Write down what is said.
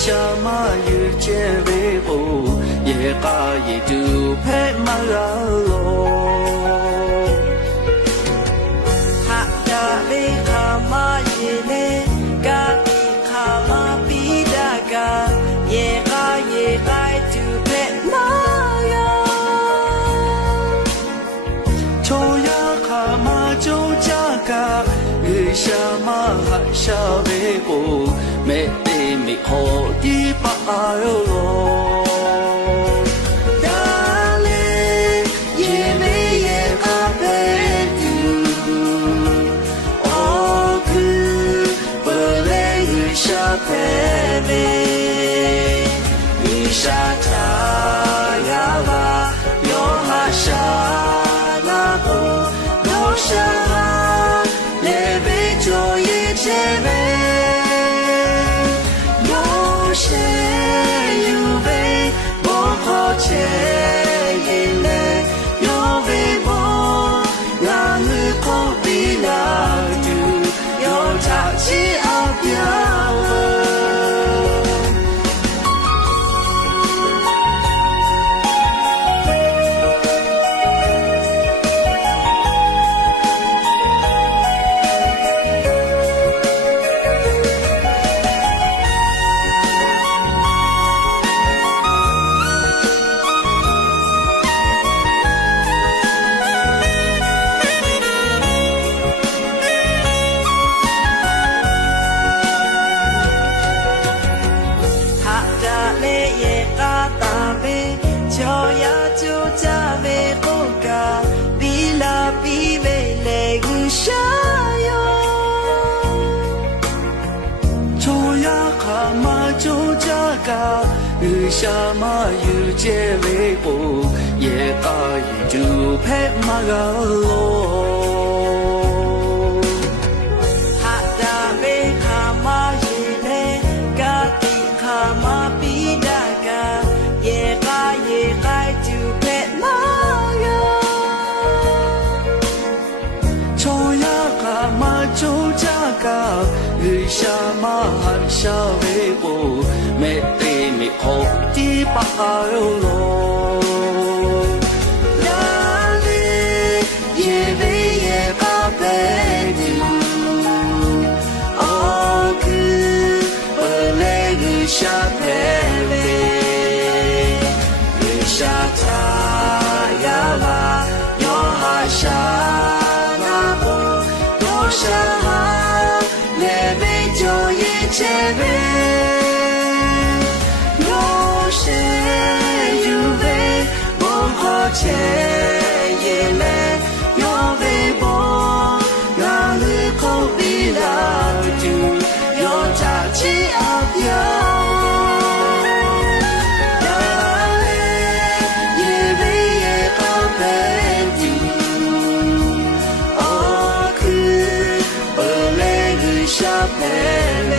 ရှာမယူချင်ပေဖို့ရေကားရတူဖဲမရောဟာတာလေးခါမရေလေကာတိခါမပြီးတာကရေကားတူဖဲမရောချိုရခါမကြုံကြကရေရှာမဟာရှာပေဖို့မဲ့တေးမိဟောဒီပါရောရှာမယူကျဲပေဖို့ရေကားရတူဖဲမရောဟာတာဘေခါမရေလေကာတိခါမပြီးတာကရေကားတူဖဲမရောချိုရခါမချိုကြကရေရှာမဟာရှာပေဖို့မဲ့တေးမိဟောဒီပါရောလာလေရေဘေးရေပါပဲဒီအော်ကူပလေဂူရှာပဲရေရှာတာရပါယောဟာရှာနာဘောယောရှာလေဘေးကြိုရဲ့ချေဘေချေရေလေယောဘေဘောငါလူခေါ်ပြီးလာတူယောချာချီအပြောရေဘေရေကောင်းပဲတူအော်ကူပလေကူရှာပဲ